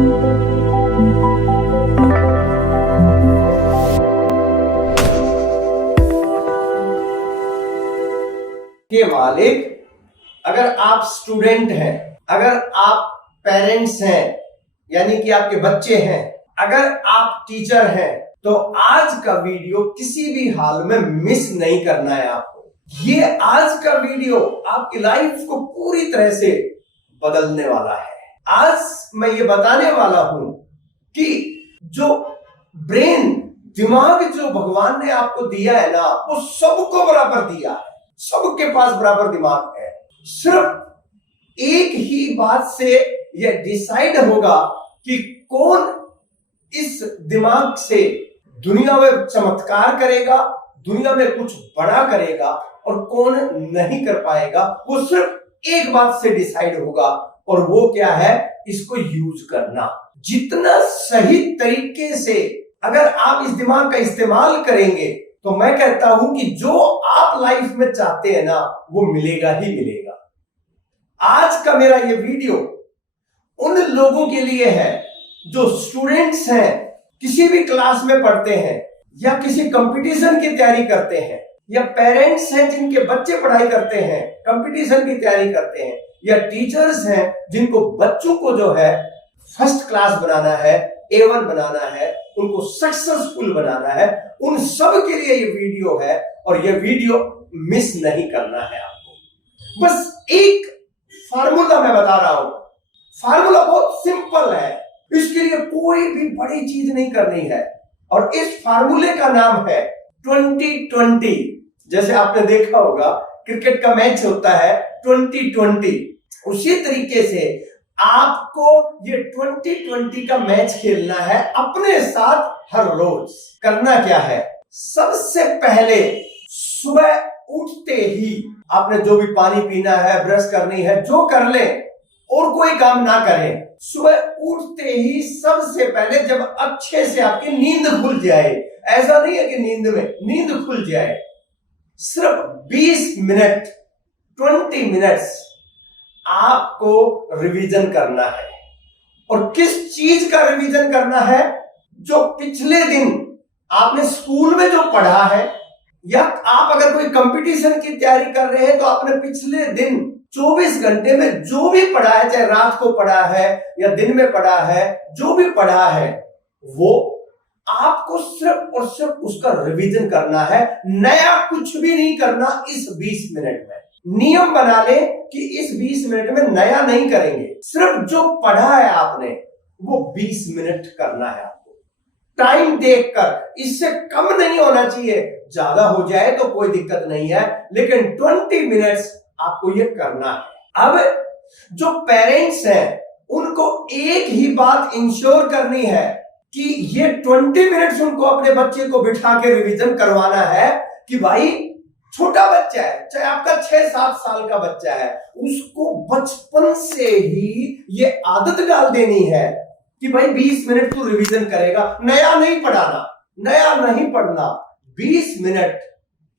के मालिक, अगर आप स्टूडेंट हैं, अगर आप पेरेंट्स हैं, यानी कि आपके बच्चे हैं, अगर आप टीचर हैं, तो आज का वीडियो किसी भी हाल में मिस नहीं करना है आपको। ये आज का वीडियो आपकी लाइफ को पूरी तरह से बदलने वाला है। आज मैं ये बताने वाला हूं कि जो ब्रेन, दिमाग जो भगवान ने आपको दिया है ना, वो सबको बराबर दिया है। सबके पास बराबर दिमाग है। सिर्फ एक ही बात से यह डिसाइड होगा कि कौन इस दिमाग से दुनिया में चमत्कार करेगा, दुनिया में कुछ बड़ा करेगा, और कौन नहीं कर पाएगा। वो सिर्फ एक बात से डिसाइड होगा, और वो क्या है? इसको यूज करना। जितना सही तरीके से अगर आप इस दिमाग का इस्तेमाल करेंगे, तो मैं कहता हूं कि जो आप लाइफ में चाहते हैं ना, वो मिलेगा ही मिलेगा। आज का मेरा ये वीडियो उन लोगों के लिए है जो स्टूडेंट्स हैं, किसी भी क्लास में पढ़ते हैं, या किसी कंपटीशन की तैयारी करते हैं, या पेरेंट्स हैं जिनके बच्चे पढ़ाई करते हैं, कंपटीशन की तैयारी करते हैं, या टीचर्स हैं जिनको बच्चों को जो है फर्स्ट क्लास बनाना है, A1 बनाना है, उनको सक्सेसफुल बनाना है। उन सब के लिए ये वीडियो है, और ये वीडियो मिस नहीं करना है आपको। बस एक फार्मूला मैं बता रहा हूं। फार्मूला बहुत सिंपल है, इसके लिए कोई भी बड़ी चीज नहीं करनी है, और इस फार्मूले का नाम है 20-20। जैसे आपने देखा होगा क्रिकेट का मैच होता है 20-20, उसी तरीके से आपको ये 20-20 का मैच खेलना है अपने साथ हर रोज। करना क्या है? सबसे पहले सुबह उठते ही आपने जो भी पानी पीना है, ब्रश करनी है, जो कर ले, और कोई काम ना करें। सुबह उठते ही सबसे पहले जब अच्छे से आपकी नींद खुल जाए, ऐसा नहीं है कि नींद खुल जाए, सिर्फ 20 मिनट 20 मिनट्स आपको रिवीजन करना है। और किस चीज का रिवीजन करना है? जो पिछले दिन आपने स्कूल में जो पढ़ा है, या आप अगर कोई कंपटीशन की तैयारी कर रहे हैं, तो आपने पिछले दिन 24 घंटे में जो भी पढ़ा है, चाहे रात को पढ़ा है या दिन में पढ़ा है, जो भी पढ़ा है, वो आपको सिर्फ और सिर्फ उसका रिवीजन करना है। नया कुछ भी नहीं करना इस 20 मिनट में। नियम बना ले कि इस 20 मिनट में नया नहीं करेंगे, सिर्फ जो पढ़ा है आपने वो 20 मिनट करना है आपको। टाइम देखकर, इससे कम नहीं होना चाहिए। ज्यादा हो जाए तो कोई दिक्कत नहीं है, लेकिन 20 मिनट्स आपको ये करना है। अब जो पेरेंट्स हैं, उनको एक ही बात इंश्योर करनी है कि ये 20 मिनट्स उनको अपने बच्चे को बिठा के रिवीजन करवाना है कि भाई, छोटा बच्चा है, चाहे आपका 6-7 साल का बच्चा है, उसको बचपन से ही ये आदत डाल देनी है कि भाई 20 मिनट तू रिवीजन करेगा। नया नहीं पढ़ाना, नया नहीं पढ़ना, 20 मिनट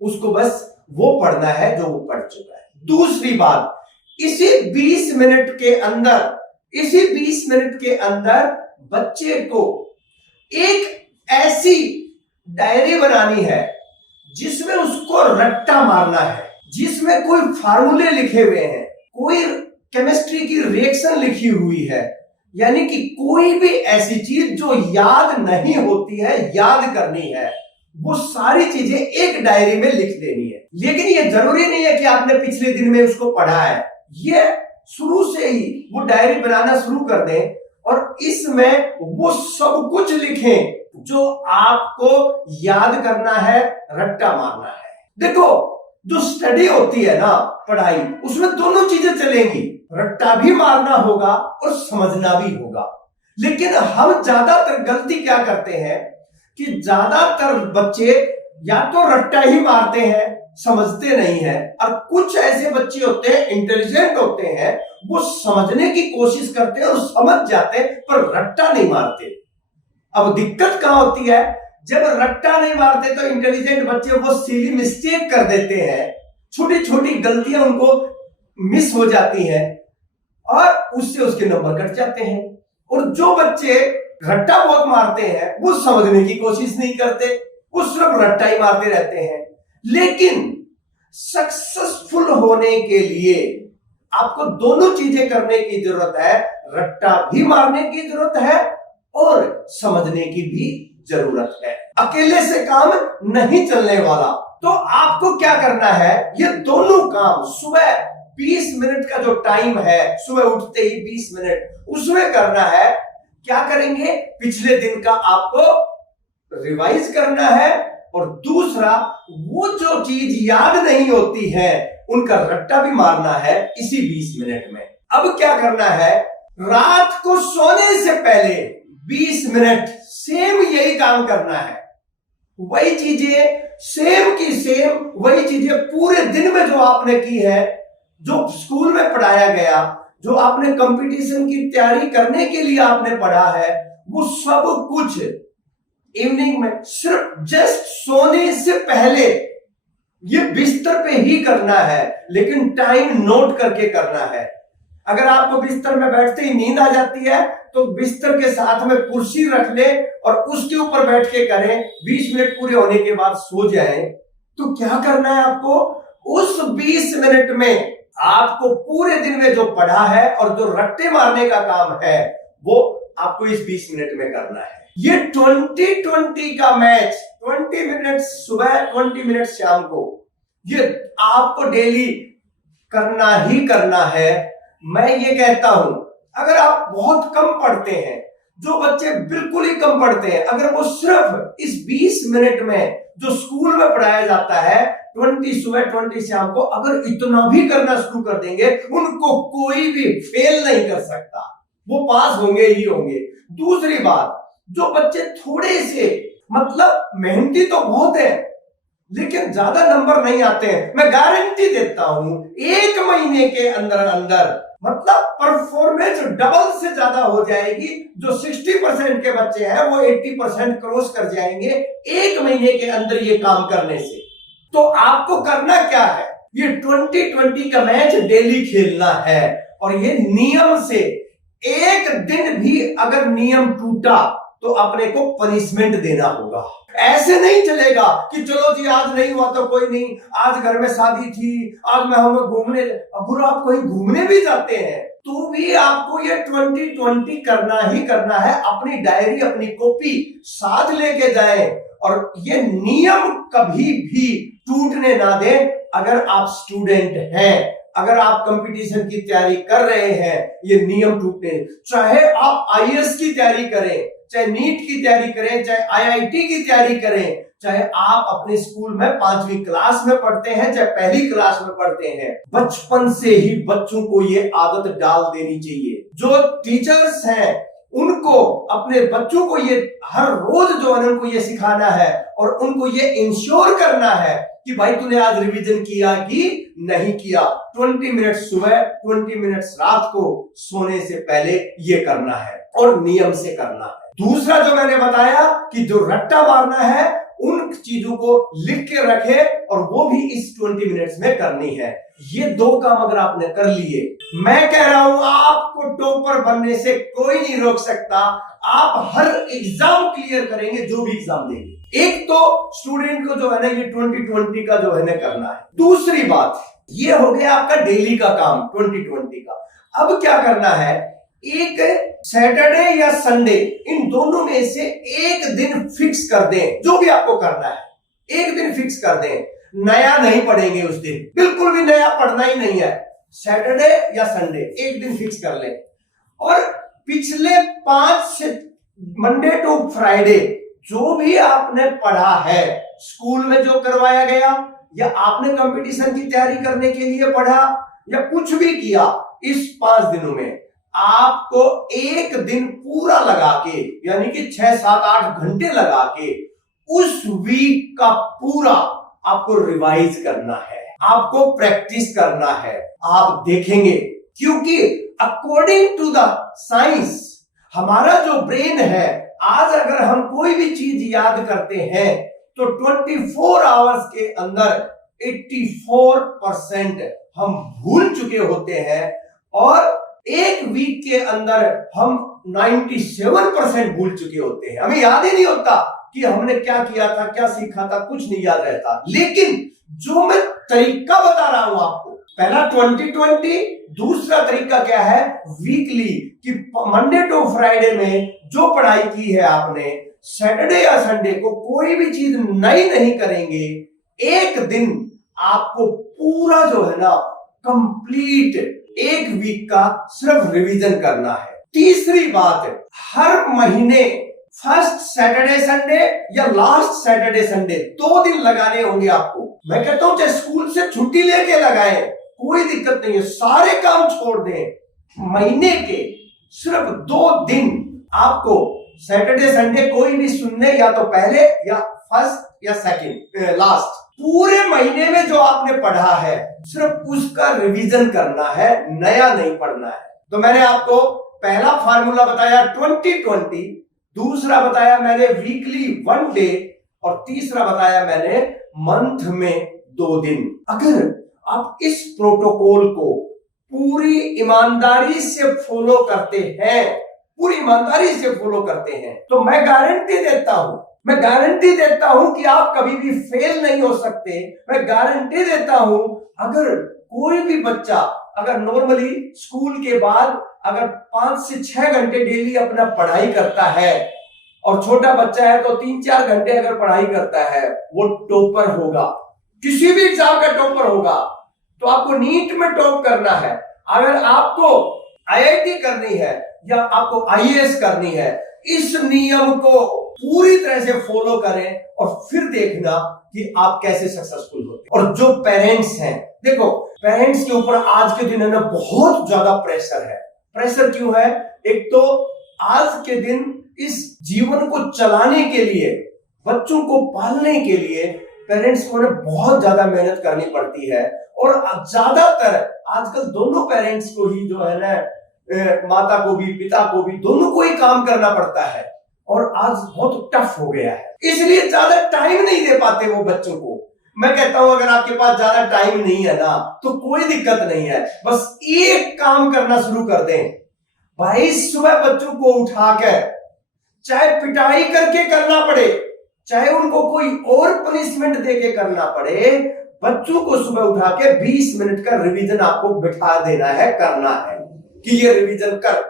उसको बस वो पढ़ना है जो वो पढ़ चुका है। दूसरी बात, इसी 20 मिनट के अंदर बच्चे को एक ऐसी डायरी बनानी है जिसमें उसको रट्टा मारना है, जिसमें कोई फार्मूले लिखे हुए हैं, कोई केमिस्ट्री की रिएक्शन लिखी हुई है, यानी कि कोई भी ऐसी चीज जो याद नहीं होती है, याद करनी है, वो सारी चीजें एक डायरी में लिख देनी है। लेकिन ये जरूरी नहीं है कि आपने पिछले दिन में उसको पढ़ा है, ये शुरू से ही वो डायरी बनाना शुरू कर दें, और इसमें वो सब कुछ लिखें जो आपको याद करना है, रट्टा मारना है। देखो, जो स्टडी होती है ना, पढ़ाई, उसमें दोनों चीजें चलेंगी, रट्टा भी मारना होगा और समझना भी होगा। लेकिन हम ज्यादातर गलती क्या करते हैं कि ज्यादातर बच्चे या तो रट्टा ही मारते हैं, समझते नहीं है, और कुछ ऐसे बच्चे होते हैं, इंटेलिजेंट होते हैं, वो समझने की कोशिश करते हैं और समझ जाते हैं, पर रट्टा नहीं मारते। अब दिक्कत कहां होती है? जब रट्टा नहीं मारते तो इंटेलिजेंट बच्चे वो सिली मिस्टेक कर देते हैं, छोटी छोटी गलतियां उनको मिस हो जाती हैं, और उससे उसके नंबर कट जाते हैं। और जो बच्चे रट्टा बहुत मारते हैं वो समझने की कोशिश नहीं करते, वो सिर्फ रट्टा ही मारते रहते हैं। लेकिन सक्सेसफुल होने के लिए आपको दोनों चीजें करने की जरूरत है, रट्टा भी मारने की जरूरत है और समझने की भी जरूरत है। अकेले से काम नहीं चलने वाला। तो आपको क्या करना है, ये दोनों काम सुबह 20 मिनट का जो टाइम है, सुबह उठते ही 20 मिनट उसमें करना है। क्या करेंगे, पिछले दिन का आपको रिवाइज करना है और दूसरा वो जो चीज याद नहीं होती है उनका रट्टा भी मारना है इसी 20 मिनट में। अब क्या करना है, रात को सोने से पहले 20 मिनट सेम यही काम करना है। वही चीजें सेम की सेम, वही चीजें पूरे दिन में जो आपने की है, जो स्कूल में पढ़ाया गया, जो आपने कंपटीशन की तैयारी करने के लिए आपने पढ़ा है, वो सब कुछ इवनिंग में सिर्फ जस्ट सोने से पहले ये बिस्तर पे ही करना है, लेकिन टाइम नोट करके करना है। अगर आपको बिस्तर में बैठते ही नींद आ जाती है तो बिस्तर के साथ में कुर्सी रख ले और उसके ऊपर बैठ के करें, 20 मिनट पूरे होने के बाद सो जाए। तो क्या करना है आपको, उस 20 मिनट में आपको पूरे दिन में जो पढ़ा है और जो रट्टे मारने का काम है वो आपको इस 20 मिनट में करना है। ये 20-20 का मैच 20 मिनट सुबह 20 मिनट शाम को, ये आपको डेली करना ही करना है। मैं ये कहता हूं, अगर आप बहुत कम पढ़ते हैं, जो बच्चे बिल्कुल ही कम पढ़ते हैं, अगर वो सिर्फ इस 20 मिनट में जो स्कूल में पढ़ाया जाता है 20 सुबह 20 शाम को, अगर इतना भी करना शुरू कर देंगे, उनको कोई भी फेल नहीं कर सकता, वो पास होंगे ही होंगे। दूसरी बात, जो बच्चे थोड़े से मतलब मेहनती तो बहुत है लेकिन ज्यादा नंबर नहीं आते हैं, मैं गारंटी देता हूं 1 महीने के अंदर अंदर मतलब परफॉर्मेंस डबल से ज्यादा हो जाएगी। जो 60% के बच्चे हैं वो 80% क्रॉस कर जाएंगे 1 महीने के अंदर ये काम करने से। तो आपको करना क्या है, ये 20-20 का मैच डेली खेलना है और ये नियम से, एक दिन भी अगर नियम टूटा तो अपने को पनिशमेंट देना होगा। ऐसे नहीं चलेगा कि चलो जी आज नहीं हुआ तो कोई नहीं, आज घर में शादी थी, आज मैं हम घूमने, अगर आप कहीं घूमने भी जाते हैं तो भी आपको ये 20-20 करना ही करना है। अपनी डायरी अपनी कॉपी साथ लेके जाएं और ये नियम कभी भी टूटने ना दें। अगर आप स्टूडेंट हैं, अगर आप कंपटीशन की तैयारी कर रहे हैं, ये नियम टूटने, चाहे आप आईएएस की तैयारी करें, चाहे नीट की तैयारी करें, चाहे आईआईटी की तैयारी करें, चाहे आप अपने स्कूल में 5वीं क्लास में पढ़ते हैं, चाहे पहली क्लास में पढ़ते हैं, बचपन से ही बच्चों को ये आदत डाल देनी चाहिए। जो टीचर्स हैं उनको अपने बच्चों को ये हर रोज जो है उनको ये सिखाना है और उनको ये इंश्योर करना है कि भाई तूने आज रिवीजन किया कि नहीं किया। 20 मिनट सुबह 20 मिनट रात को सोने से पहले ये करना है और नियम से करना है। दूसरा जो मैंने बताया कि जो रट्टा मारना है उन चीजों को लिख के रखे और वो भी इस 20 मिनट्स में करनी है। ये 2 काम अगर आपने कर लिए, मैं कह रहा हूं आपको टॉपर बनने से कोई नहीं रोक सकता। आप हर एग्जाम क्लियर करेंगे जो भी एग्जाम देंगे। एक तो स्टूडेंट को जो है ना ये 20-20 का जो है ना करना है। दूसरी बात, ये हो गया आपका डेली का काम 20-20 का। अब क्या करना है, एक सैटरडे या संडे इन दोनों में से एक दिन फिक्स कर दें। जो भी आपको करना है एक दिन फिक्स कर दें, नया नहीं पढ़ेंगे उस दिन, बिल्कुल भी नया पढ़ना ही नहीं है। सैटरडे या संडे एक दिन फिक्स कर लें और पिछले 5 से मंडे टू फ्राइडे जो भी आपने पढ़ा है, स्कूल में जो करवाया गया या आपने कंपटीशन की तैयारी करने के लिए पढ़ा या कुछ भी किया, इस 5 दिनों में आपको एक दिन पूरा लगा के, यानी कि 6, 7, 8 घंटे लगा के उस वीक का पूरा आपको रिवाइज करना है, आपको प्रैक्टिस करना है। आप देखेंगे, क्योंकि अकॉर्डिंग टू द साइंस हमारा जो ब्रेन है, आज अगर हम कोई भी चीज याद करते हैं तो 24 आवर्स के अंदर 84% हम भूल चुके होते हैं और एक वीक के अंदर हम 97% भूल चुके होते हैं। हमें याद ही नहीं होता कि हमने क्या किया था, क्या सीखा था, कुछ नहीं याद रहता। लेकिन जो मैं तरीका बता रहा हूं आपको, पहला 2020, दूसरा तरीका क्या है, वीकली, कि मंडे टू फ्राइडे में जो पढ़ाई की है आपने, सैटरडे या संडे को कोई भी चीज नई नहीं करेंगे। एक दिन आपको पूरा जो है ना कंप्लीट एक वीक का सिर्फ रिवीजन करना है। तीसरी बात, हर महीने फर्स्ट सैटरडे संडे या लास्ट सैटरडे संडे 2 दिन लगाने होंगे आपको। मैं कहता हूं चाहे स्कूल से छुट्टी लेके लगाए, कोई दिक्कत नहीं है, सारे काम छोड़ दें। महीने के सिर्फ 2 दिन आपको सैटरडे संडे कोई भी सुनने, या तो पहले या फर्स्ट या सेकंड लास्ट, पूरे महीने में जो आपने पढ़ा है सिर्फ उसका रिवीजन करना है, नया नहीं पढ़ना है। तो मैंने आपको पहला फार्मूला बताया 2020, दूसरा बताया मैंने वीकली 1 डे, और तीसरा बताया मैंने मंथ में 2 दिन। अगर आप इस प्रोटोकॉल को पूरी ईमानदारी से फॉलो करते हैं, पूरी ईमानदारी से फॉलो करते हैं, तो मैं गारंटी देता हूं कि आप कभी भी फेल नहीं हो सकते। मैं गारंटी देता हूं, अगर कोई भी बच्चा अगर नॉर्मली स्कूल के बाद अगर 5 से 6 घंटे डेली अपना पढ़ाई करता है, और छोटा बच्चा है तो 3-4 घंटे अगर पढ़ाई करता है, वो टॉपर होगा, किसी भी एग्जाम का टॉपर होगा। तो आपको नीट में टॉप करना है, अगर आपको आईआईटी करनी है या आपको आईएएस करनी है, इस नियम को पूरी तरह से फॉलो करें और फिर देखना कि आप कैसे सक्सेसफुल होते। और जो पेरेंट्स हैं, देखो पेरेंट्स के ऊपर आज के दिन में बहुत ज्यादा प्रेशर है। प्रेशर क्यों है? एक तो आज के दिन इस जीवन को चलाने के लिए, बच्चों को पालने के लिए पेरेंट्स को बहुत ज्यादा मेहनत करनी पड़ती है। और ज्यादातर आजकल दोनों पेरेंट्स को ही जो है ना, माता को भी पिता को भी, दोनों को ही काम करना पड़ता है, और आज बहुत टफ हो गया है, इसलिए ज्यादा टाइम नहीं दे पाते वो बच्चों को। मैं कहता हूं अगर आपके पास ज्यादा टाइम नहीं है ना, तो कोई दिक्कत नहीं है, बस एक काम करना शुरू कर दें भाई। सुबह बच्चों को उठाकर, चाहे पिटाई करके करना पड़े, चाहे उनको कोई और पनिशमेंट देके करना पड़े, बच्चों को सुबह उठा के 20 मिनट का रिवीजन आपको बिठा देना है, करना है कि ये रिवीजन कर।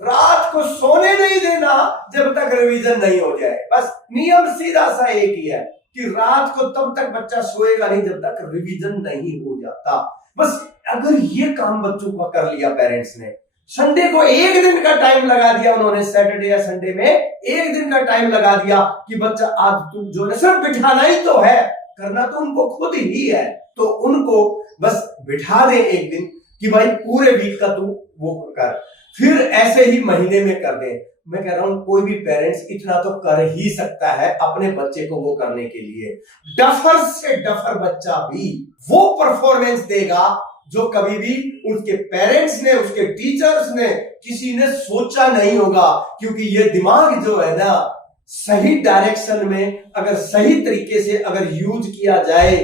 रात को सोने नहीं देना जब तक रिवीजन नहीं हो जाए। बस नियम सीधा सा एक ही है कि रात को तब तक बच्चा सोएगा नहीं जब तक रिवीजन नहीं हो जाता। बस अगर ये काम बच्चों का कर लिया पेरेंट्स ने, संडे को 1 दिन का टाइम लगा दिया उन्होंने, सैटरडे या संडे में 1 दिन का टाइम लगा दिया कि बच्चा आज तुम जो है सिर्फ बिठाना ही तो है, करना तो उनको खुद ही है, तो उनको बस बिठा दे 1 दिन कि भाई पूरे वीक का तू वो कर, फिर ऐसे ही महीने में कर दे। मैं कह रहा हूं कोई भी पेरेंट्स इतना तो कर ही सकता है अपने बच्चे को वो करने के लिए। डफर से डफर बच्चा भी वो परफॉर्मेंस देगा जो कभी भी उसके पेरेंट्स ने, उसके टीचर्स ने, किसी ने सोचा नहीं होगा। क्योंकि ये दिमाग जो है ना, सही डायरेक्शन में अगर सही तरीके से अगर यूज किया जाए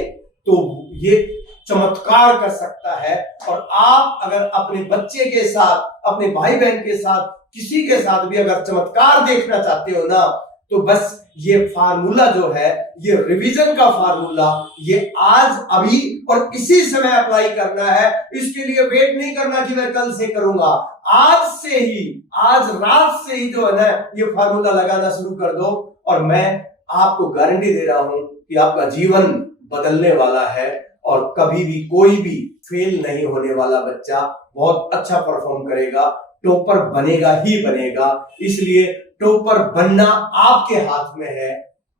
तो ये चमत्कार कर सकता है। और आप अगर अपने बच्चे के साथ, अपने भाई बहन के साथ, किसी के साथ भी अगर चमत्कार देखना चाहते हो ना, तो बस ये फार्मूला जो है, ये रिवीजन का फार्मूला, ये आज अभी और इसी समय अप्लाई करना है। इसके लिए वेट नहीं करना कि मैं कल से करूंगा, आज से ही, आज रात से ही जो है ना, ये फार्मूला लगाना शुरू कर दो। और मैं आपको गारंटी दे रहा हूं कि आपका जीवन बदलने वाला है, और कभी भी कोई भी फेल नहीं होने वाला बच्चा बहुत अच्छा परफॉर्म करेगा, टॉपर बनेगा ही बनेगा। इसलिए टॉपर बनना आपके हाथ में है,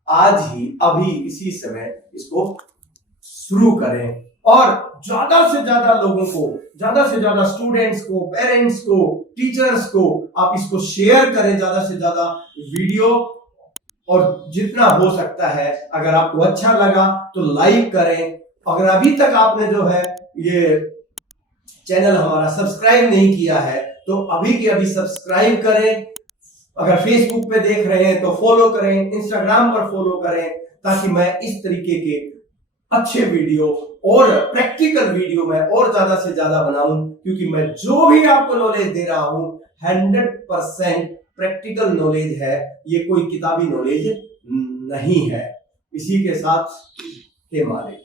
आज ही अभी इसी समय इसको शुरू करें। और ज्यादा से ज्यादा लोगों को, ज्यादा से ज्यादा स्टूडेंट्स को, पेरेंट्स को, टीचर्स को आप इसको शेयर करें, ज्यादा से ज्यादा वीडियो, और जितना हो सकता है अगर आपको अच्छा लगा तो लाइक करें। अगर अभी तक आपने जो है ये चैनल हमारा सब्सक्राइब नहीं किया है तो अभी के अभी सब्सक्राइब करें। अगर फेसबुक पे देख रहे हैं तो फॉलो करें, इंस्टाग्राम पर फॉलो करें, ताकि मैं इस तरीके के अच्छे वीडियो और प्रैक्टिकल वीडियो में और ज्यादा से ज्यादा बनाऊं। क्योंकि मैं जो भी आपको नॉलेज दे रहा हूं 100% प्रैक्टिकल नॉलेज है, ये कोई किताबी नॉलेज नहीं है। इसी के साथ हे मालिक।